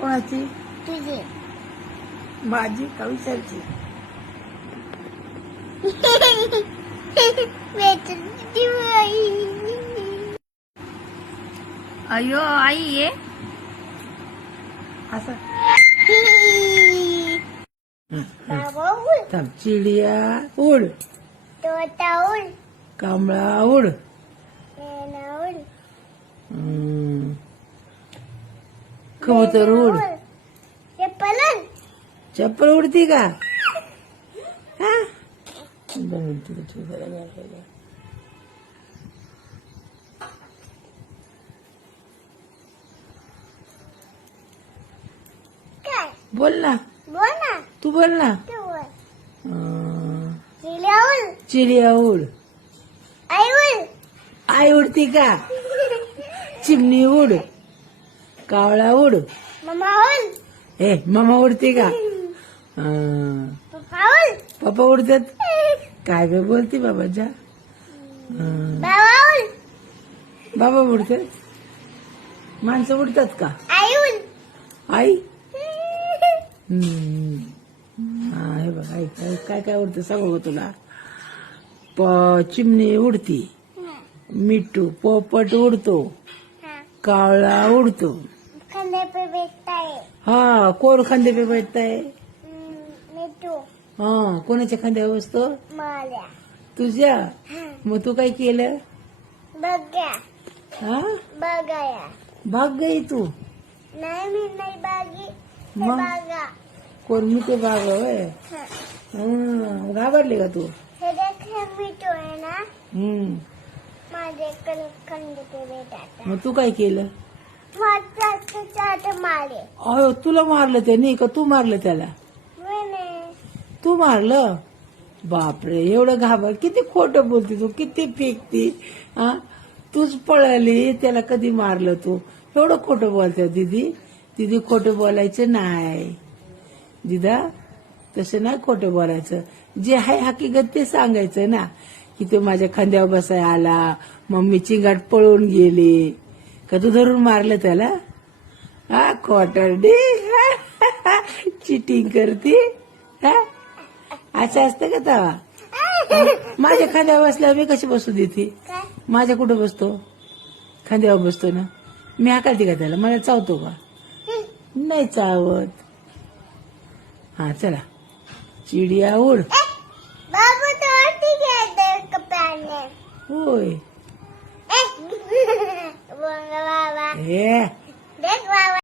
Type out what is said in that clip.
कोणाची? तुझी. माझी का विचारची? अयो आई ये असं बाबा उड. थांब. चिडिया उड, तोता उड. कांबळा उड, मेना उड. कबूतर उड. चप्पल उड. चप्पल उडती का? हा? बघून तुला ठेवायला लागलं. काय? बोल ना, बोल ना. तू बोल ना. तू बोल. अं, चिडिया उड. चिडिया उड. आई उड. आई उडती का? चिमणी उड, कावळा उड. मम्मा उड. ए मामा उडती का? पप्पा उड. पप्पा उडतात. काय बे बोलती बाबाच्या? बाबा उड. बाबा उडतात. माणसं उडतात का? आई उड. आई हा हे बघ आई काय काय उडतं सांगू का तुला? चिमणी उडती, मिठू पोपट उडतो, कावळा उडतो. खांदे पे बैठताय. हा कोण खांदे पे बैठताय? मिठू. हा कोणाच्या खांद्यावर बसतो? माल्या. तुझ्या. मग तू काय केलं? बघ्या. हा बघाया. भाग गई तू. नाही मी नाही बागी. मग? बघा. कोण मी ते भाग होय. घाबरले का तू? हे देख हे मिठू आहे ना. माझे खंडे पे बैठाता. मग तू काय केलं? माझा चाट मारे. अहो तुला मारलं त्याने का तू मारलं त्याला? मैंने. तू मारलं? बापरे एवढं घाबर. किती खोटं बोलती तू, किती फेकती. हा तूच पळाली, त्याला कधी मारलं तू? एवढं खोटं बोलते दीदी. दीदी खोटं बोलायचं नाही दिदा, तसं नाही खोटं बोलायचं. जे आहे हकीकत ते सांगायचं ना, की तो माझ्या खांद्यावर बसाय आला, मम्मी चिंगाट पळून गेली का तू धरून मारलं त्याला? हा खोटरडी. चिटिंग करती. हा असं असतं का तवा? माझ्या खांद्यावर बसल्यावर मी कशी बसू देते? काय? माझ्या कुठं बसतो? खांद्यावर बसतो ना. मी हाकालते का त्याला? मला चावतो का? नाही चावत. हा चला. चिडिया उड. बाबू तो ठीक आहे कपड्याने. होय. बाबा. हे देख बाबा.